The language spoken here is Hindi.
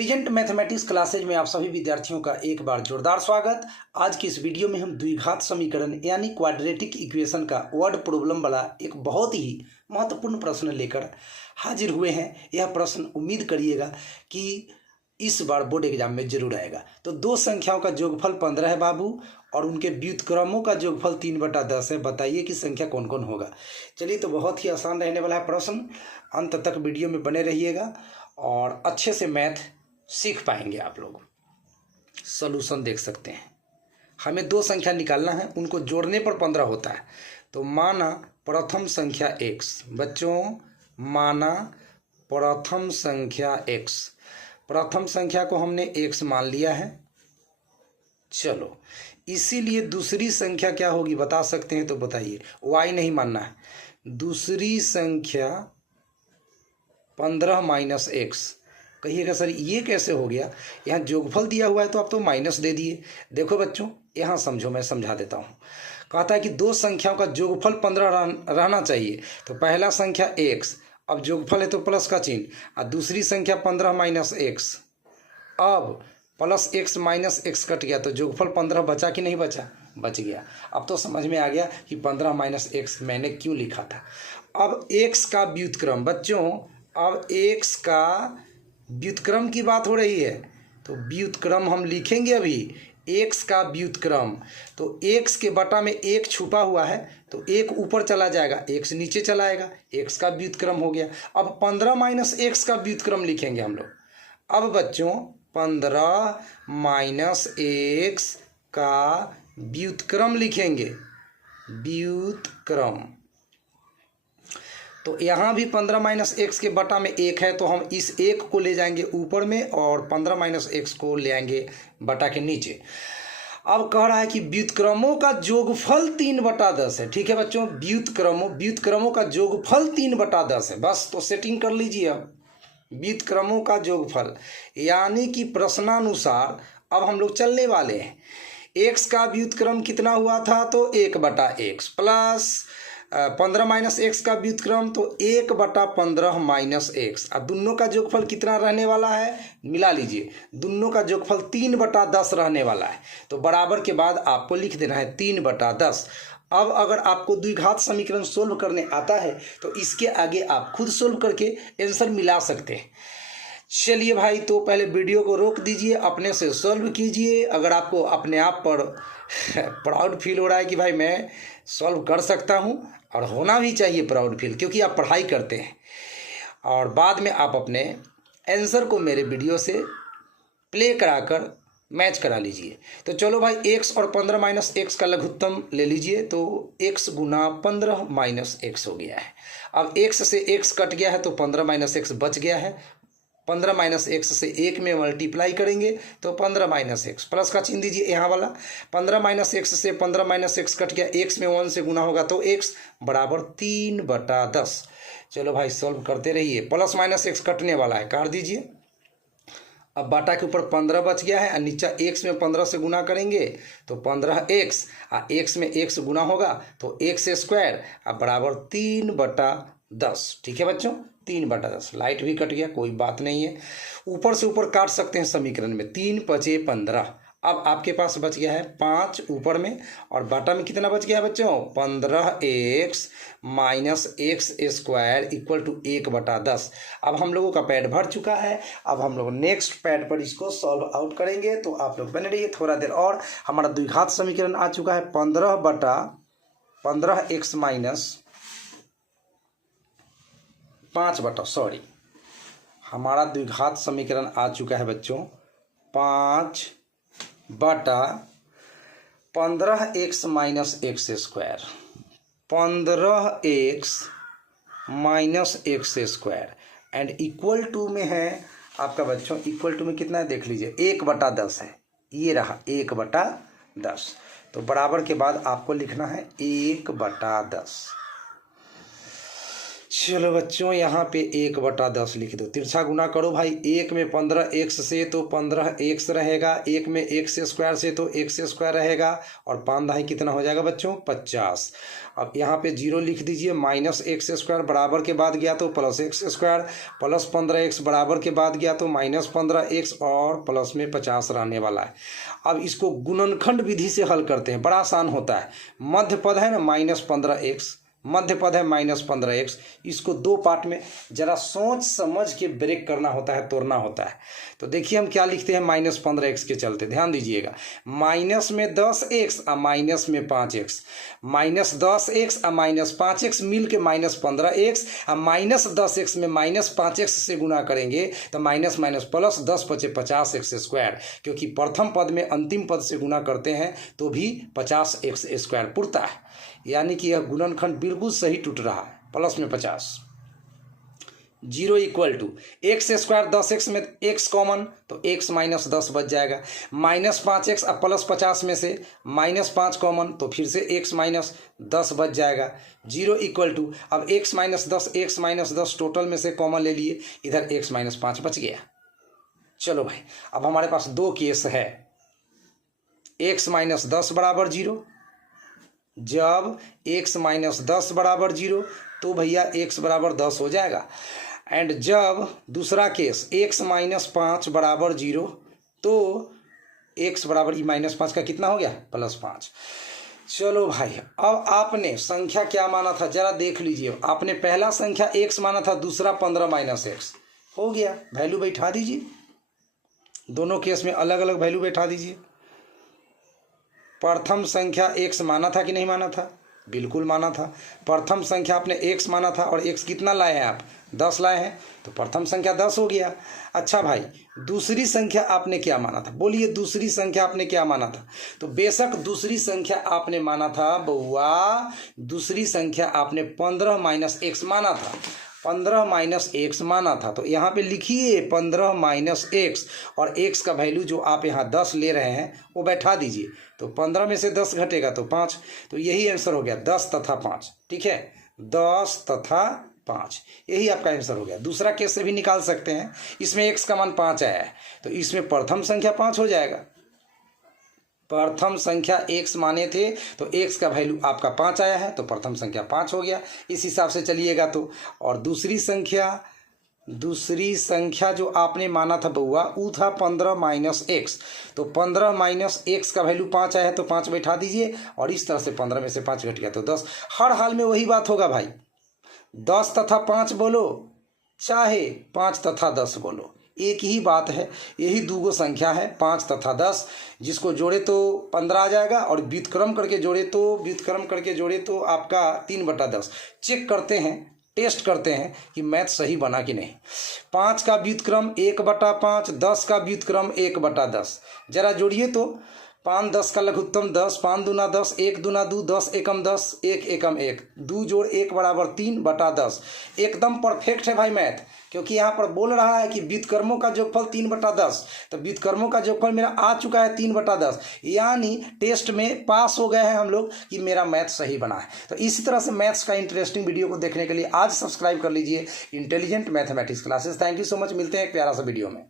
प्रेजेंट मैथमेटिक्स क्लासेज में आप सभी विद्यार्थियों का एक बार जोरदार स्वागत। आज की इस वीडियो में हम द्विघात समीकरण यानी क्वाड्रेटिक इक्वेशन का वर्ड प्रॉब्लम वाला एक बहुत ही महत्वपूर्ण प्रश्न लेकर हाजिर हुए हैं। यह प्रश्न उम्मीद करिएगा कि इस बार बोर्ड एग्जाम में जरूर आएगा। तो दो संख्याओं का योगफल 15 है बाबू और उनके व्युत्क्रमों का योगफल 3/10 है। बताइए कि संख्या कौन कौन होगा। चलिए, तो बहुत ही आसान रहने वाला है प्रश्न। अंत तक वीडियो में बने रहिएगा और अच्छे से मैथ सीख पाएंगे आप लोग। सॉल्यूशन देख सकते हैं। हमें दो संख्या निकालना है, उनको जोड़ने पर 15 होता है। तो माना प्रथम संख्या x, बच्चों माना प्रथम संख्या x, प्रथम संख्या को हमने x मान लिया है। चलो, इसीलिए दूसरी संख्या क्या होगी बता सकते हैं तो बताइए। y नहीं मानना है। दूसरी संख्या 15 - x। कहिएगा सर ये कैसे हो गया, यहाँ योगफल दिया हुआ है तो आप तो माइनस दे दिए। देखो बच्चों, यहाँ समझो, मैं समझा देता हूँ। कहता है कि दो संख्याओं का योगफल 15 रहना चाहिए। तो पहला संख्या x, अब योगफल है तो प्लस का चिन्ह, और दूसरी संख्या 15 - x। अब plus x minus x cut गया तो योगफल 15 बचा कि नहीं बचा? बच गया। अब तो समझ में आ गया कि 15 - x मैंने क्यों लिखा था। अब x का व्युत्क्रम, बच्चों अब x का व्युत्क्रम की बात हो रही है तो व्युत्क्रम हम लिखेंगे अभी। x का व्युत्क्रम, तो x के बटा में एक छुपा हुआ है तो एक ऊपर चला जाएगा, x नीचे चला आएगा, x का व्युत्क्रम हो गया। अब 15 - x का व्युत्क्रम लिखेंगे हम लोग। अब बच्चों 15 - x का व्युत्क्रम लिखेंगे, व्युत्क्रम। तो यहाँ भी 15 - x के बटा में एक है तो हम इस एक को ले जाएंगे ऊपर में और 15 - x को ले आएंगे बटा के नीचे। अब कह रहा है कि व्युत्क्रमों का योगफल 3/10 है। ठीक है बच्चों, व्युत्क्रमों का योगफल 3/10 है। बस तो सेटिंग कर लीजिए। अब व्युत्क्रमों का योगफल यानी कि प्रश्नानुसार अब हम लोग चलने वाले हैं। x का व्युत्क्रम कितना हुआ था तो 1/x प्लस 15 - x का व्युत्क्रम तो 1/15 - x। अब दोनों का योगफल कितना रहने वाला है मिला लीजिए। दोनों का योगफल 3/10 रहने वाला है। तो बराबर के बाद आपको लिख देना है 3/10। अब अगर आपको द्विघात समीकरण सोल्व करने आता है तो इसके आगे आप खुद सोल्व करके आंसर मिला सकते हैं। चलिए भाई, तो पहले वीडियो को रोक दीजिए, अपने से सॉल्व कीजिए। अगर आपको अपने आप पर प्राउड फील हो रहा है कि भाई मैं सॉल्व कर सकता हूं, और होना भी चाहिए प्राउड फील, क्योंकि आप पढ़ाई करते हैं और बाद में आप अपने आंसर को मेरे वीडियो से प्ले कराकर मैच करा लीजिए। तो चलो भाई, x और 15 - x का लघुत्तम ले लीजिए। तो x गुना 15 - x हो गया है। अब x से x कट गया है तो 15 - x बच गया है। 15 - x से 1 में मल्टीप्लाई करेंगे तो 15 - x, प्लस का चिन्ह दीजिए यहाँ वाला। 15 - x से 15 - x कट गया, x में 1 से गुना होगा तो x बराबर 3/10। चलो भाई सॉल्व करते रहिए। प्लस माइनस x कटने वाला है, काट दीजिए। अब बाटा के ऊपर 15 बच गया है और नीचा x में 15 से गुना करेंगे तो 15x, और x में x गुना होगा तो x² अब बराबर 3/10। ठीक है बच्चों, 3/10। लाइट भी कट गया, कोई बात नहीं है। ऊपर से ऊपर काट सकते हैं समीकरण में। 3 × 5 = 15। अब आपके पास बच गया है 5 ऊपर में और बाटा में कितना बच गया है बच्चों? 15x - x² = 1/10। अब हम लोगों का पैड भर चुका है। अब हम लोग नेक्स्ट पैड पर इसको सॉल्व आउट करेंगे। तो आप लोग बने रहिए थोड़ा देर और। हमारा द्विघात समीकरण आ चुका है 15x - 5 हमारा द्विघात समीकरण आ चुका है बच्चों 5/15x - x²। 15x - x² and equal to में है आपका बच्चों, इक्वल टू में कितना है देख लीजिए, 1/10 है। ये रहा 1/10। तो बराबर के बाद आपको लिखना है 1/10। चलो बच्चों, यहाँ पे 1/10 लिख दो। तिरछा गुना करो भाई। 1 में 15x से तो 15x रहेगा, 1 में x स्क्वायर से तो x स्क्वायर रहेगा, और 5 कितना हो जाएगा बच्चों? 50। अब यहाँ पे 0 लिख दीजिए। -x स्क्वायर बराबर के बाद गया तो +x स्क्वायर, प्लस 15x बराबर के बाद गया तो -15x, और प्लस में 50 रहने वाला है। अब इसको गुणनखंड विधि से हल करते हैं, बड़ा आसान होता है। मध्य पद है ना -15x, मध्य पद है -15x। इसको दो पार्ट में जरा सोच समझ के ब्रेक करना होता है, तोड़ना होता है। तो देखिए हम क्या लिखते हैं -15x के चलते, ध्यान दीजिएगा। माइनस में 10x और माइनस में 5x, -10x और -5x मिल के -15x, और -10x में -5x से गुना करेंगे तो minus minus plus 10 × 50x square, क्योंकि प्रथम पद में अंतिम पद से गुना करते हैं तो भी 50x स्क्वायर पुरता है। यानी कि यह गुणनखंड बिल्कुल सही टूट रहा है, प्लस में 50। 0 = x स्क्वायर 10x में x कॉमन तो x - 10 बच जाएगा। -5x और प्लस 50 में से -5 कॉमन तो फिर से x - 10 बच जाएगा। 0 = अब x - 10 टोटल में से कॉमन ले लिए, इधर x - 5 बच गया। चलो भाई, अब हमारे पास दो केस है। x - 10 बराबर 0, जब x - 10 बराबर 0 तो भैया x बराबर 10 हो जाएगा। एंड जब दूसरा केस x - 5 बराबर 0 तो x बराबर -5 का कितना हो गया? +5। चलो भाई, अब आपने संख्या क्या माना था जरा देख लीजिए। आपने पहला संख्या x माना था, दूसरा 15 - x हो गया। वैल्यू बैठा दीजिए, दोनों केस में अलग अलग वैल्यू बैठा दीजिए। प्रथम संख्या x माना था कि नहीं माना था? बिल्कुल माना था। प्रथम संख्या आपने x माना था, और x कितना लाए हैं आप? 10 लाए हैं, तो प्रथम संख्या 10 हो गया। अच्छा भाई, दूसरी संख्या आपने क्या माना था? बोलिए, दूसरी संख्या आपने क्या माना था? तो बेशक दूसरी संख्या आपने माना था बउआ, दूसरी संख्या आपने 15 - x माना था। 15 - x माना था, तो यहाँ पे लिखिए 15 - x, और x का वैल्यू जो आप यहाँ 10 ले रहे हैं वो बैठा दीजिए। तो 15 में से 10 घटेगा तो 5, तो यही आंसर हो गया, 10 तथा 5। ठीक है, 10 तथा 5, यही आपका आंसर हो गया। दूसरा केस से भी निकाल सकते हैं, इसमें x का मान 5 आया है तो इसमें प्रथम संख्या 5 हो जाएगा। प्रथम संख्या x माने थे तो x का वैल्यू आपका 5 आया है तो प्रथम संख्या 5 हो गया, इस हिसाब से चलिएगा तो। और दूसरी संख्या जो आपने माना था बउआ, वो था 15 - x, तो 15 - x का वैल्यू 5 आया है तो 5 बैठा दीजिए, और इस तरह से 15 में से 5 घट गया तो 10। हर हाल में वही बात होगा भाई, 10 तथा 5 बोलो, चाहे 5 तथा 10 बोलो, एक ही बात है। यही दूगो संख्या है, 5 तथा 10, जिसको जोड़े तो 15 आ जाएगा, और व्युत्क्रम करके जोड़े तो आपका 3/10। चेक करते हैं, टेस्ट करते हैं कि मैथ सही बना कि नहीं। 5 का व्युत्क्रम 1/5, 10 का व्युत्क्रम 1/10, जरा जोड़िए तो। 5 10 का लघुत्तम 10, 5 दूना 10, 1 दूना 2, 10 एकम 10, 1 एकम 1, 2 जोड़ 1 बराबर 3/10। एकदम परफेक्ट है भाई मैथ, क्योंकि यहाँ पर बोल रहा है कि व्युत्क्रमों का जोगफल 3/10, तो व्युत्क्रमों का जोगफल मेरा आ चुका है 3/10, यानी टेस्ट में पास हो गए हैं हम लोग कि मेरा मैथ सही बना है। तो इसी तरह से मैथ्स का इंटरेस्टिंग वीडियो को देखने के लिए आज सब्सक्राइब कर लीजिए intelligent mathematics classes. Thank you so much, मिलते हैं एक प्यारा सा वीडियो में।